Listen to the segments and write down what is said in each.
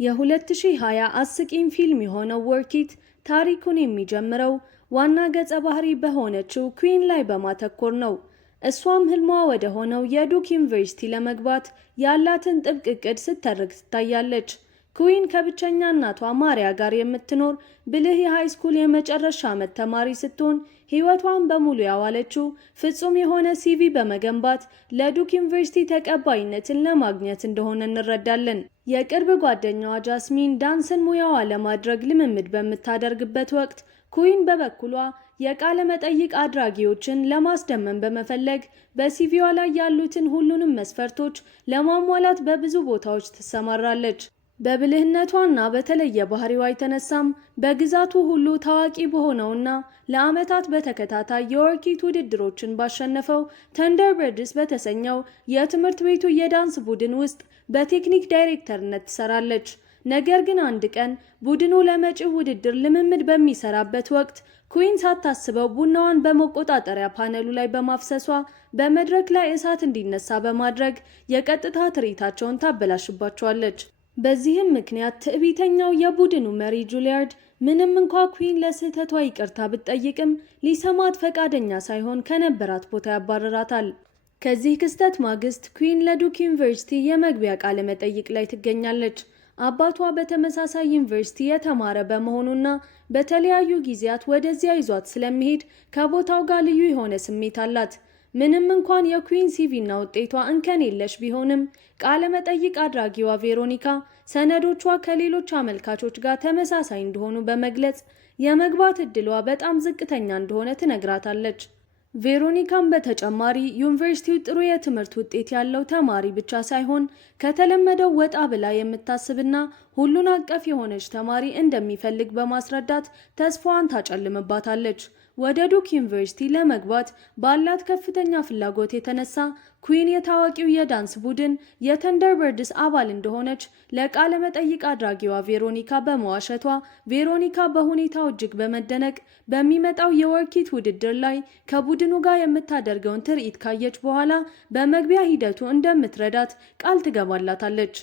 የ2020 አስቂኝ ፊልም የሆነው ወርኪት ታሪኩን የሚጀምረው ዋና ገጸ ባህሪ በሆነችው ኩዊን ላይ በማተኮር ነው። እሷም ህልሟ ወደ ሆነው የዱክ ዩኒቨርሲቲ ለመግባት ያላትን ጥብቅ እቅድ ስትተርክ ትታያለች። ኩዊን ከብቸኛ እናቷ ማሪያ ጋር የምትኖር ብልህ የሃይስኩል የመጨረሻ ዓመት ተማሪ ስትሆን ህይወቷን በሙሉ ያዋለችው ፍጹም የሆነ ሲቪ በመገንባት ለዱክ ዩኒቨርሲቲ ተቀባይነትን ለማግኘት እንደሆነ እንረዳለን። የቅርብ ጓደኛዋ ጃስሚን ዳንስን ሙያዋ ለማድረግ ልምምድ በምታደርግበት ወቅት ኩዊን በበኩሏ የቃለ መጠይቅ አድራጊዎችን ለማስደመም በመፈለግ በሲቪዋ ላይ ያሉትን ሁሉንም መስፈርቶች ለማሟላት በብዙ ቦታዎች ትሰማራለች። በብልህነቷና በተለየ ባህሪዋ የተነሳም በግዛቱ ሁሉ ታዋቂ በሆነውና ለዓመታት በተከታታይ የወርኪት ውድድሮችን ባሸነፈው ተንደርበርድስ በተሰኘው የትምህርት ቤቱ የዳንስ ቡድን ውስጥ በቴክኒክ ዳይሬክተርነት ትሰራለች። ነገር ግን አንድ ቀን ቡድኑ ለመጪው ውድድር ልምምድ በሚሰራበት ወቅት ኩዊን ሳታስበው ቡናዋን በመቆጣጠሪያ ፓነሉ ላይ በማፍሰሷ በመድረክ ላይ እሳት እንዲነሳ በማድረግ የቀጥታ ትርኢታቸውን ታበላሽባቸዋለች። በዚህም ምክንያት ትዕቢተኛው የቡድኑ መሪ ጁሊያርድ ምንም እንኳ ኩዊን ለስህተቷ ይቅርታ ብትጠይቅም ሊሰማት ፈቃደኛ ሳይሆን ከነበራት ቦታ ያባረራታል። ከዚህ ክስተት ማግስት ኩዊን ለዱክ ዩኒቨርሲቲ የመግቢያ ቃለ መጠይቅ ላይ ትገኛለች። አባቷ በተመሳሳይ ዩኒቨርሲቲ የተማረ በመሆኑና በተለያዩ ጊዜያት ወደዚያ ይዟት ስለሚሄድ ከቦታው ጋር ልዩ የሆነ ስሜት አላት። ምንም እንኳን የኩዊን ሲቪና ውጤቷ እንከን የለሽ ቢሆንም ቃለ መጠይቅ አድራጊዋ ቬሮኒካ ሰነዶቿ ከሌሎች አመልካቾች ጋር ተመሳሳይ እንደሆኑ በመግለጽ የመግባት እድሏ በጣም ዝቅተኛ እንደሆነ ትነግራታለች። ቬሮኒካም በተጨማሪ ዩኒቨርሲቲው ጥሩ የትምህርት ውጤት ያለው ተማሪ ብቻ ሳይሆን ከተለመደው ወጣ ብላ የምታስብና ሁሉን አቀፍ የሆነች ተማሪ እንደሚፈልግ በማስረዳት ተስፋዋን ታጨልምባታለች። ወደ ዱክ ዩኒቨርሲቲ ለመግባት ባላት ከፍተኛ ፍላጎት የተነሳ ኩዊን የታዋቂው የዳንስ ቡድን የተንደርበርድስ አባል እንደሆነች ለቃለ መጠይቅ አድራጊዋ ቬሮኒካ በመዋሸቷ ቬሮኒካ በሁኔታው እጅግ በመደነቅ በሚመጣው የወርኪት ውድድር ላይ ከቡድኑ ጋር የምታደርገውን ትርኢት ካየች በኋላ በመግቢያ ሂደቱ እንደምትረዳት ቃል ትገባላታለች።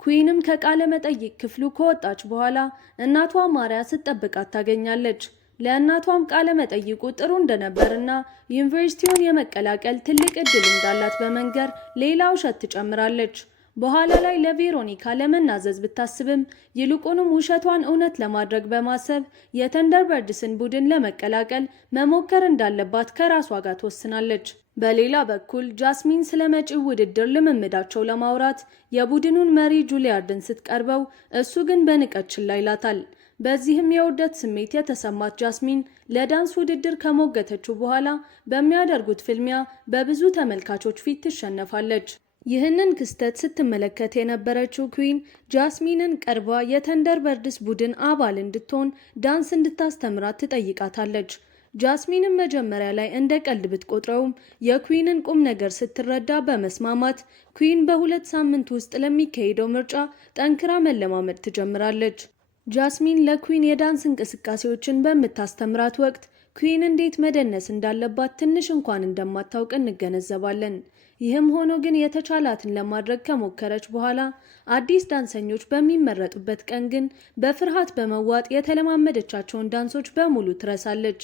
ኩዊንም ከቃለ መጠይቅ ክፍሉ ከወጣች በኋላ እናቷ ማሪያ ስትጠብቃት ታገኛለች። ለእናቷም ቃለ መጠይቁ ጥሩ እንደነበርና ዩኒቨርሲቲውን የመቀላቀል ትልቅ እድል እንዳላት በመንገር ሌላ ውሸት ትጨምራለች። በኋላ ላይ ለቬሮኒካ ለመናዘዝ ብታስብም ይልቁንም ውሸቷን እውነት ለማድረግ በማሰብ የተንደርበርድስን ቡድን ለመቀላቀል መሞከር እንዳለባት ከራሷ ጋር ትወስናለች። በሌላ በኩል ጃስሚን ስለመጪው ውድድር ልምምዳቸው ለማውራት የቡድኑን መሪ ጁሊያርድን ስትቀርበው እሱ ግን በንቀት ችላ ይላታል። በዚህም የውርደት ስሜት የተሰማት ጃስሚን ለዳንስ ውድድር ከሞገተችው በኋላ በሚያደርጉት ፍልሚያ በብዙ ተመልካቾች ፊት ትሸነፋለች። ይህንን ክስተት ስትመለከት የነበረችው ኩዊን ጃስሚንን ቀርባ የተንደርበርድስ ቡድን አባል እንድትሆን ዳንስ እንድታስተምራት ትጠይቃታለች። ጃስሚንም መጀመሪያ ላይ እንደ ቀልድ ብትቆጥረውም የኩዊንን ቁም ነገር ስትረዳ በመስማማት ኩዊን በ2 ሳምንት ውስጥ ለሚካሄደው ምርጫ ጠንክራ መለማመድ ትጀምራለች። ጃስሚን ለኩዊን የዳንስ እንቅስቃሴዎችን በምታስተምራት ወቅት ኩዊን እንዴት መደነስ እንዳለባት ትንሽ እንኳን እንደማታውቅ እንገነዘባለን። ይህም ሆኖ ግን የተቻላትን ለማድረግ ከሞከረች በኋላ አዲስ ዳንሰኞች በሚመረጡበት ቀን ግን በፍርሃት በመዋጥ የተለማመደቻቸውን ዳንሶች በሙሉ ትረሳለች።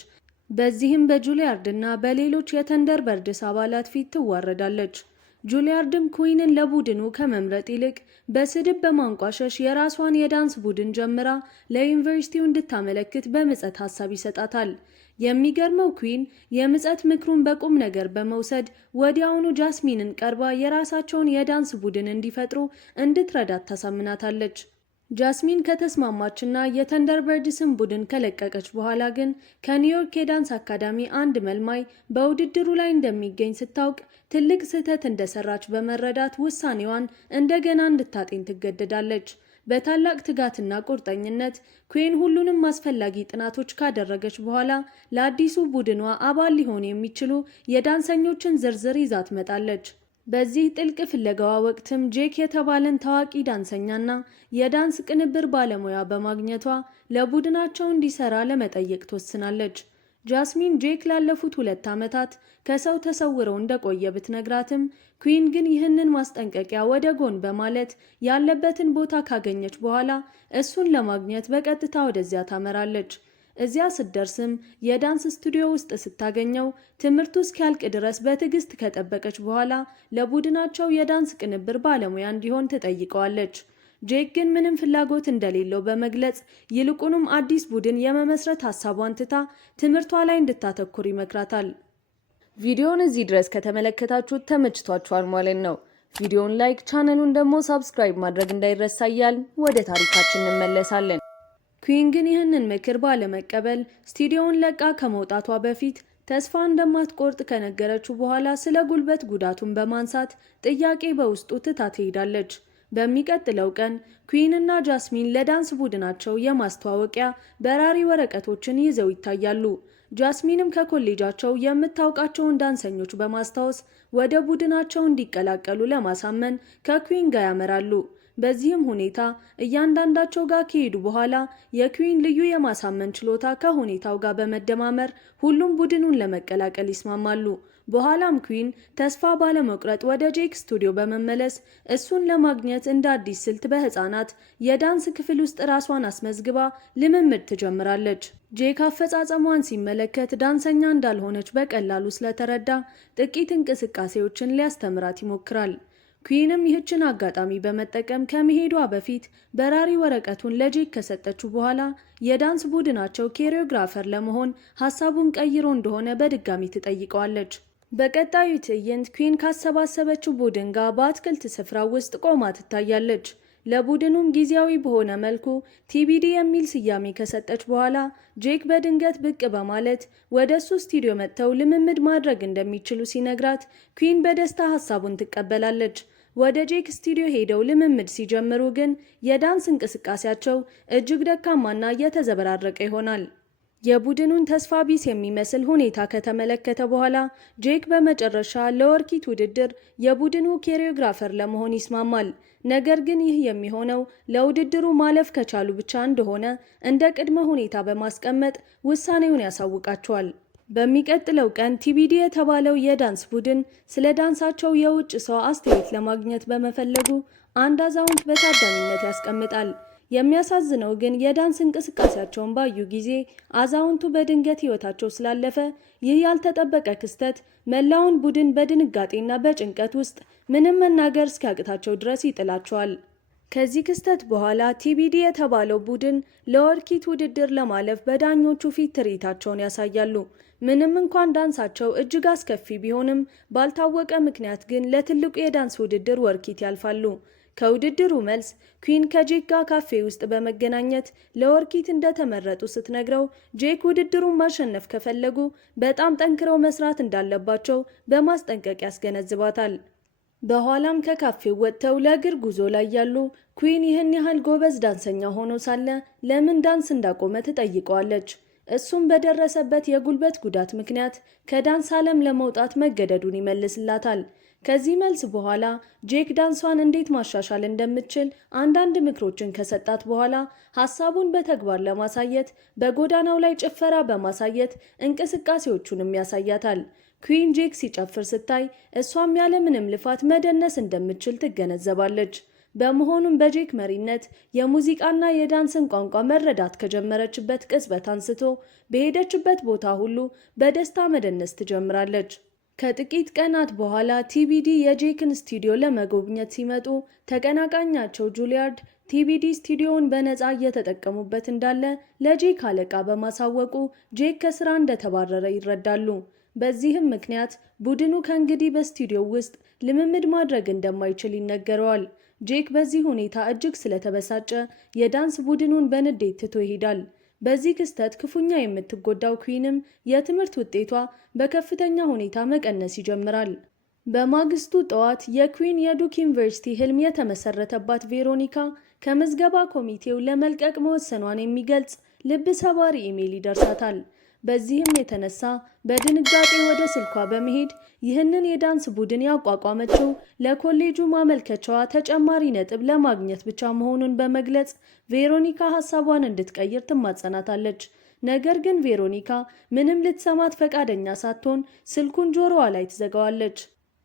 በዚህም በጁሊያርድና በሌሎች የተንደርበርድስ አባላት ፊት ትዋረዳለች። ጁሊያርድም ኩዊንን ለቡድኑ ከመምረጥ ይልቅ በስድብ በማንቋሸሽ የራሷን የዳንስ ቡድን ጀምራ ለዩኒቨርሲቲው እንድታመለክት በምጸት ሐሳብ ይሰጣታል። የሚገርመው ኩዊን የምጸት ምክሩን በቁም ነገር በመውሰድ ወዲያውኑ ጃስሚንን ቀርባ የራሳቸውን የዳንስ ቡድን እንዲፈጥሩ እንድትረዳት ታሳምናታለች። ጃስሚን ከተስማማችና የተንደርበርድስን ቡድን ከለቀቀች በኋላ ግን ከኒውዮርክ የዳንስ አካዳሚ አንድ መልማይ በውድድሩ ላይ እንደሚገኝ ስታውቅ ትልቅ ስህተት እንደሰራች በመረዳት ውሳኔዋን እንደገና እንድታጤን ትገደዳለች። በታላቅ ትጋትና ቁርጠኝነት ኩዊን ሁሉንም አስፈላጊ ጥናቶች ካደረገች በኋላ ለአዲሱ ቡድኗ አባል ሊሆኑ የሚችሉ የዳንሰኞችን ዝርዝር ይዛ ትመጣለች። በዚህ ጥልቅ ፍለጋዋ ወቅትም ጄክ የተባለን ታዋቂ ዳንሰኛና የዳንስ ቅንብር ባለሙያ በማግኘቷ ለቡድናቸው እንዲሰራ ለመጠየቅ ትወስናለች። ጃስሚን ጄክ ላለፉት 2 ዓመታት ከሰው ተሰውረው እንደቆየ ብትነግራትም ኩዊን ግን ይህንን ማስጠንቀቂያ ወደ ጎን በማለት ያለበትን ቦታ ካገኘች በኋላ እሱን ለማግኘት በቀጥታ ወደዚያ ታመራለች። እዚያ ስትደርስም የዳንስ ስቱዲዮ ውስጥ ስታገኘው ትምህርቱ እስኪያልቅ ድረስ በትዕግስት ከጠበቀች በኋላ ለቡድናቸው የዳንስ ቅንብር ባለሙያ እንዲሆን ትጠይቀዋለች። ጄክ ግን ምንም ፍላጎት እንደሌለው በመግለጽ ይልቁንም አዲስ ቡድን የመመስረት ሐሳቧን ትታ ትምህርቷ ላይ እንድታተኩር ይመክራታል። ቪዲዮውን እዚህ ድረስ ከተመለከታችሁት ተመችቷችኋል ማለት ነው። ቪዲዮውን ላይክ፣ ቻናሉን ደግሞ ሰብስክራይብ ማድረግ እንዳይረሳ እያልን ወደ ታሪካችን እንመለሳለን። ኩዊን ግን ይህንን ምክር ባለመቀበል ስቱዲዮውን ለቃ ከመውጣቷ በፊት ተስፋ እንደማትቆርጥ ከነገረችው በኋላ ስለ ጉልበት ጉዳቱን በማንሳት ጥያቄ በውስጡ ትታ ትሄዳለች። በሚቀጥለው ቀን ኩዊን እና ጃስሚን ለዳንስ ቡድናቸው የማስተዋወቂያ በራሪ ወረቀቶችን ይዘው ይታያሉ። ጃስሚንም ከኮሌጃቸው የምታውቃቸውን ዳንሰኞች በማስታወስ ወደ ቡድናቸው እንዲቀላቀሉ ለማሳመን ከኩዊን ጋር ያመራሉ። በዚህም ሁኔታ እያንዳንዳቸው ጋር ከሄዱ በኋላ የኩዊን ልዩ የማሳመን ችሎታ ከሁኔታው ጋር በመደማመር ሁሉም ቡድኑን ለመቀላቀል ይስማማሉ። በኋላም ኩዊን ተስፋ ባለመቁረጥ ወደ ጄክ ስቱዲዮ በመመለስ እሱን ለማግኘት እንደ አዲስ ስልት በህፃናት የዳንስ ክፍል ውስጥ ራሷን አስመዝግባ ልምምድ ትጀምራለች። ጄክ አፈጻጸሟን ሲመለከት ዳንሰኛ እንዳልሆነች በቀላሉ ስለተረዳ ጥቂት እንቅስቃሴዎችን ሊያስተምራት ይሞክራል። ኩዊንም ይህችን አጋጣሚ በመጠቀም ከመሄዷ በፊት በራሪ ወረቀቱን ለጄክ ከሰጠችው በኋላ የዳንስ ቡድናቸው ኮሪዮግራፈር ለመሆን ሐሳቡን ቀይሮ እንደሆነ በድጋሚ ትጠይቀዋለች። በቀጣዩ ትዕይንት ኩዊን ካሰባሰበችው ቡድን ጋር በአትክልት ስፍራ ውስጥ ቆማ ትታያለች። ለቡድኑም ጊዜያዊ በሆነ መልኩ ቲቢዲ የሚል ስያሜ ከሰጠች በኋላ ጄክ በድንገት ብቅ በማለት ወደ እሱ ስቱዲዮ መጥተው ልምምድ ማድረግ እንደሚችሉ ሲነግራት ኩዊን በደስታ ሐሳቡን ትቀበላለች። ወደ ጄክ ስቱዲዮ ሄደው ልምምድ ሲጀምሩ ግን የዳንስ እንቅስቃሴያቸው እጅግ ደካማና የተዘበራረቀ ይሆናል። የቡድኑን ተስፋ ቢስ የሚመስል ሁኔታ ከተመለከተ በኋላ ጄክ በመጨረሻ ለወርኪት ውድድር የቡድኑ ኮሪዮግራፈር ለመሆን ይስማማል። ነገር ግን ይህ የሚሆነው ለውድድሩ ማለፍ ከቻሉ ብቻ እንደሆነ እንደ ቅድመ ሁኔታ በማስቀመጥ ውሳኔውን ያሳውቃቸዋል። በሚቀጥለው ቀን ቲቢዲ የተባለው የዳንስ ቡድን ስለ ዳንሳቸው የውጭ ሰው አስተያየት ለማግኘት በመፈለጉ አንድ አዛውንት በታዳሚነት ያስቀምጣል። የሚያሳዝነው ግን የዳንስ እንቅስቃሴያቸውን ባዩ ጊዜ አዛውንቱ በድንገት ሕይወታቸው ስላለፈ ይህ ያልተጠበቀ ክስተት መላውን ቡድን በድንጋጤና በጭንቀት ውስጥ ምንም መናገር እስኪያቅታቸው ድረስ ይጥላቸዋል። ከዚህ ክስተት በኋላ ቲቢዲ የተባለው ቡድን ለወርኪት ውድድር ለማለፍ በዳኞቹ ፊት ትርኢታቸውን ያሳያሉ። ምንም እንኳን ዳንሳቸው እጅግ አስከፊ ቢሆንም ባልታወቀ ምክንያት ግን ለትልቁ የዳንስ ውድድር ወርኪት ያልፋሉ። ከውድድሩ መልስ ኩዊን ከጄክ ጋር ካፌ ውስጥ በመገናኘት ለወርኪት እንደተመረጡ ስትነግረው ጄክ ውድድሩን ማሸነፍ ከፈለጉ በጣም ጠንክረው መስራት እንዳለባቸው በማስጠንቀቅ ያስገነዝባታል። በኋላም ከካፌው ወጥተው ለእግር ጉዞ ላይ ያሉ ኩዊን ይህን ያህል ጎበዝ ዳንሰኛ ሆኖ ሳለ ለምን ዳንስ እንዳቆመ ትጠይቀዋለች። እሱም በደረሰበት የጉልበት ጉዳት ምክንያት ከዳንስ ዓለም ለመውጣት መገደዱን ይመልስላታል። ከዚህ መልስ በኋላ ጄክ ዳንሷን እንዴት ማሻሻል እንደምትችል አንዳንድ ምክሮችን ከሰጣት በኋላ ሐሳቡን በተግባር ለማሳየት በጎዳናው ላይ ጭፈራ በማሳየት እንቅስቃሴዎቹንም ያሳያታል። ኩዊን ጄክ ሲጨፍር ስታይ እሷም ያለ ምንም ልፋት መደነስ እንደምትችል ትገነዘባለች። በመሆኑም በጄክ መሪነት የሙዚቃና የዳንስን ቋንቋ መረዳት ከጀመረችበት ቅጽበት አንስቶ በሄደችበት ቦታ ሁሉ በደስታ መደነስ ትጀምራለች። ከጥቂት ቀናት በኋላ ቲቢዲ የጄክን ስቱዲዮ ለመጎብኘት ሲመጡ ተቀናቃኛቸው ጁሊያርድ ቲቢዲ ስቱዲዮውን በነፃ እየተጠቀሙበት እንዳለ ለጄክ አለቃ በማሳወቁ ጄክ ከስራ እንደተባረረ ይረዳሉ። በዚህም ምክንያት ቡድኑ ከእንግዲህ በስቱዲዮ ውስጥ ልምምድ ማድረግ እንደማይችል ይነገረዋል። ጄክ በዚህ ሁኔታ እጅግ ስለተበሳጨ የዳንስ ቡድኑን በንዴት ትቶ ይሄዳል። በዚህ ክስተት ክፉኛ የምትጎዳው ኩዊንም የትምህርት ውጤቷ በከፍተኛ ሁኔታ መቀነስ ይጀምራል። በማግስቱ ጠዋት የኩዊን የዱክ ዩኒቨርሲቲ ህልም የተመሰረተባት ቬሮኒካ ከምዝገባ ኮሚቴው ለመልቀቅ መወሰኗን የሚገልጽ ልብ ሰባሪ ኢሜይል ይደርሳታል። በዚህም የተነሳ በድንጋጤ ወደ ስልኳ በመሄድ ይህንን የዳንስ ቡድን ያቋቋመችው ለኮሌጁ ማመልከቻዋ ተጨማሪ ነጥብ ለማግኘት ብቻ መሆኑን በመግለጽ ቬሮኒካ ሐሳቧን እንድትቀይር ትማጸናታለች። ነገር ግን ቬሮኒካ ምንም ልትሰማት ፈቃደኛ ሳትሆን ስልኩን ጆሮዋ ላይ ትዘጋዋለች።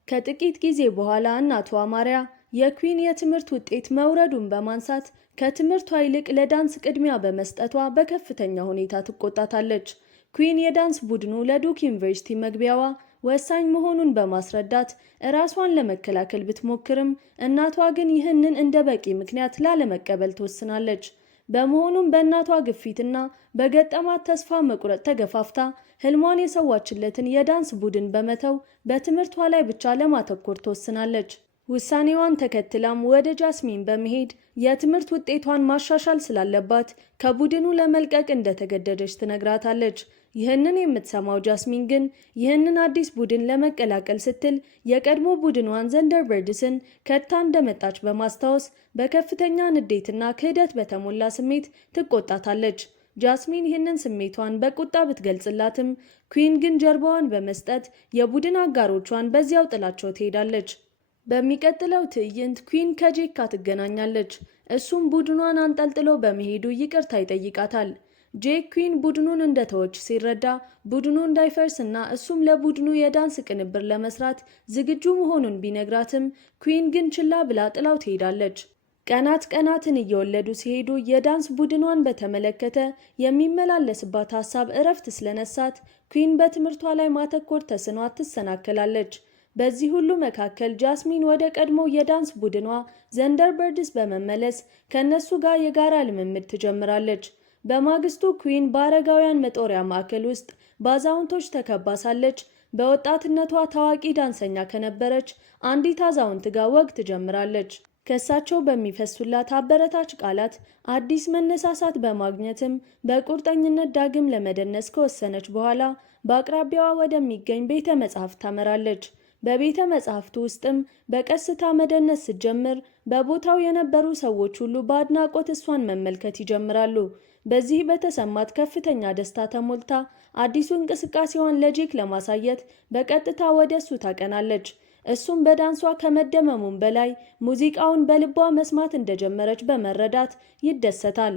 ከጥቂት ጊዜ በኋላ እናቷ ማሪያ የኩዊን የትምህርት ውጤት መውረዱን በማንሳት ከትምህርቷ ይልቅ ለዳንስ ቅድሚያ በመስጠቷ በከፍተኛ ሁኔታ ትቆጣታለች። ኩዊን የዳንስ ቡድኑ ለዱክ ዩኒቨርሲቲ መግቢያዋ ወሳኝ መሆኑን በማስረዳት ራሷን ለመከላከል ብትሞክርም እናቷ ግን ይህንን እንደ በቂ ምክንያት ላለመቀበል ትወስናለች። በመሆኑም በእናቷ ግፊትና በገጠማት ተስፋ መቁረጥ ተገፋፍታ ህልሟን የሰዋችለትን የዳንስ ቡድን በመተው በትምህርቷ ላይ ብቻ ለማተኮር ትወስናለች። ውሳኔዋን ተከትላም ወደ ጃስሚን በመሄድ የትምህርት ውጤቷን ማሻሻል ስላለባት ከቡድኑ ለመልቀቅ እንደተገደደች ትነግራታለች። ይህንን የምትሰማው ጃስሚን ግን ይህንን አዲስ ቡድን ለመቀላቀል ስትል የቀድሞ ቡድኗን ዘንደርበርድስን ከድታ እንደመጣች በማስታወስ በከፍተኛ ንዴትና ክህደት በተሞላ ስሜት ትቆጣታለች። ጃስሚን ይህንን ስሜቷን በቁጣ ብትገልጽላትም ኩዊን ግን ጀርባዋን በመስጠት የቡድን አጋሮቿን በዚያው ጥላቸው ትሄዳለች። በሚቀጥለው ትዕይንት ኩዊን ከጄክ ጋር ትገናኛለች። እሱም ቡድኗን አንጠልጥሎ በመሄዱ ይቅርታ ይጠይቃታል። ጄክ ኩዊን ቡድኑን እንደተወች ሲረዳ ቡድኑ እንዳይፈርስና እሱም ለቡድኑ የዳንስ ቅንብር ለመስራት ዝግጁ መሆኑን ቢነግራትም ኩዊን ግን ችላ ብላ ጥላው ትሄዳለች። ቀናትን እየወለዱ ሲሄዱ የዳንስ ቡድኗን በተመለከተ የሚመላለስባት ሀሳብ እረፍት ስለነሳት ኩዊን በትምህርቷ ላይ ማተኮር ተስኗት ትሰናከላለች። በዚህ ሁሉ መካከል ጃስሚን ወደ ቀድሞ የዳንስ ቡድኗ ዘንደርበርድስ በመመለስ ከነሱ ጋር የጋራ ልምምድ ትጀምራለች። በማግስቱ ኩዊን በአረጋውያን መጦሪያ ማዕከል ውስጥ በአዛውንቶች ተከባ ሳለች በወጣትነቷ ታዋቂ ዳንሰኛ ከነበረች አንዲት አዛውንት ጋር ወግ ትጀምራለች። ከእሳቸው በሚፈሱላት አበረታች ቃላት አዲስ መነሳሳት በማግኘትም በቁርጠኝነት ዳግም ለመደነስ ከወሰነች በኋላ በአቅራቢያዋ ወደሚገኝ ቤተ መጻሕፍት ታመራለች። በቤተ መጻሕፍቱ ውስጥም በቀስታ መደነስ ስትጀምር በቦታው የነበሩ ሰዎች ሁሉ በአድናቆት እሷን መመልከት ይጀምራሉ። በዚህ በተሰማት ከፍተኛ ደስታ ተሞልታ አዲሱ እንቅስቃሴዋን ለጄክ ለማሳየት በቀጥታ ወደ እሱ ታቀናለች። እሱም በዳንሷ ከመደመሙም በላይ ሙዚቃውን በልቧ መስማት እንደጀመረች በመረዳት ይደሰታል።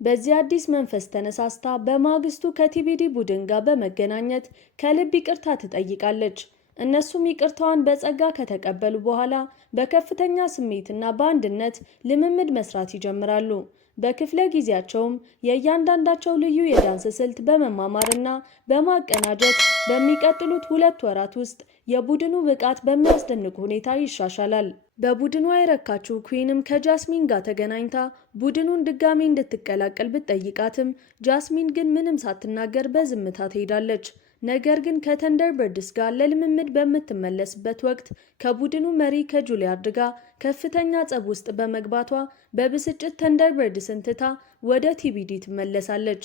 በዚህ አዲስ መንፈስ ተነሳስታ በማግስቱ ከቲቢዲ ቡድን ጋር በመገናኘት ከልብ ይቅርታ ትጠይቃለች። እነሱም ይቅርታዋን በጸጋ ከተቀበሉ በኋላ በከፍተኛ ስሜትና በአንድነት ልምምድ መስራት ይጀምራሉ። በክፍለ ጊዜያቸውም የእያንዳንዳቸው ልዩ የዳንስ ስልት በመማማርና በማቀናጀት በሚቀጥሉት 2 ወራት ውስጥ የቡድኑ ብቃት በሚያስደንቅ ሁኔታ ይሻሻላል። በቡድኗ የረካችው ኩዊንም ከጃስሚን ጋር ተገናኝታ ቡድኑን ድጋሚ እንድትቀላቀል ብትጠይቃትም ጃስሚን ግን ምንም ሳትናገር በዝምታ ትሄዳለች። ነገር ግን ከተንደርበርድስ ጋር ለልምምድ በምትመለስበት ወቅት ከቡድኑ መሪ ከጁሊያርድ ጋር ከፍተኛ ጸብ ውስጥ በመግባቷ በብስጭት ተንደርበርድስን ትታ ወደ ቲቢዲ ትመለሳለች።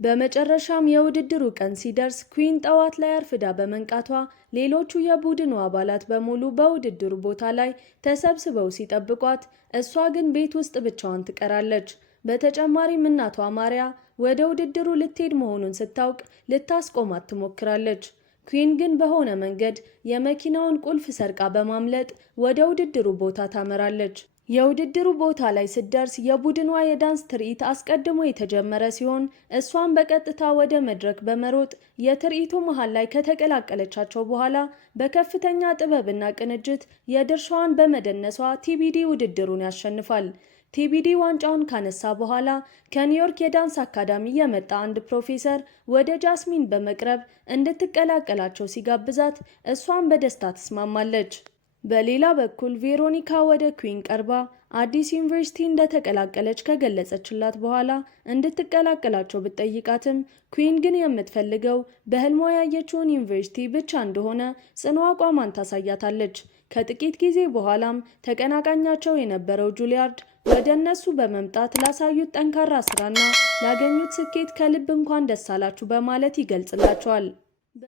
በመጨረሻም የውድድሩ ቀን ሲደርስ ኩዊን ጠዋት ላይ አርፍዳ በመንቃቷ ሌሎቹ የቡድኑ አባላት በሙሉ በውድድሩ ቦታ ላይ ተሰብስበው ሲጠብቋት፣ እሷ ግን ቤት ውስጥ ብቻዋን ትቀራለች። በተጨማሪም እናቷ ማሪያ ወደ ውድድሩ ልትሄድ መሆኑን ስታውቅ ልታስቆማት ትሞክራለች። ኩዊን ግን በሆነ መንገድ የመኪናውን ቁልፍ ሰርቃ በማምለጥ ወደ ውድድሩ ቦታ ታመራለች። የውድድሩ ቦታ ላይ ስትደርስ የቡድኗ የዳንስ ትርኢት አስቀድሞ የተጀመረ ሲሆን እሷን በቀጥታ ወደ መድረክ በመሮጥ የትርኢቱ መሃል ላይ ከተቀላቀለቻቸው በኋላ በከፍተኛ ጥበብና ቅንጅት የድርሻዋን በመደነሷ ቲቢዲ ውድድሩን ያሸንፋል። ቲቢዲ ዋንጫውን ካነሳ በኋላ ከኒውዮርክ የዳንስ አካዳሚ የመጣ አንድ ፕሮፌሰር ወደ ጃስሚን በመቅረብ እንድትቀላቀላቸው ሲጋብዛት እሷን በደስታ ትስማማለች። በሌላ በኩል ቬሮኒካ ወደ ኩዊን ቀርባ አዲስ ዩኒቨርሲቲ እንደተቀላቀለች ከገለጸችላት በኋላ እንድትቀላቀላቸው ብትጠይቃትም ኩዊን ግን የምትፈልገው በህልሟ ያየችውን ዩኒቨርሲቲ ብቻ እንደሆነ ጽኑ አቋሟን ታሳያታለች። ከጥቂት ጊዜ በኋላም ተቀናቃኛቸው የነበረው ጁሊያርድ ወደ እነሱ በመምጣት ላሳዩት ጠንካራ ስራና ላገኙት ስኬት ከልብ እንኳን ደስ አላችሁ በማለት ይገልጽላቸዋል።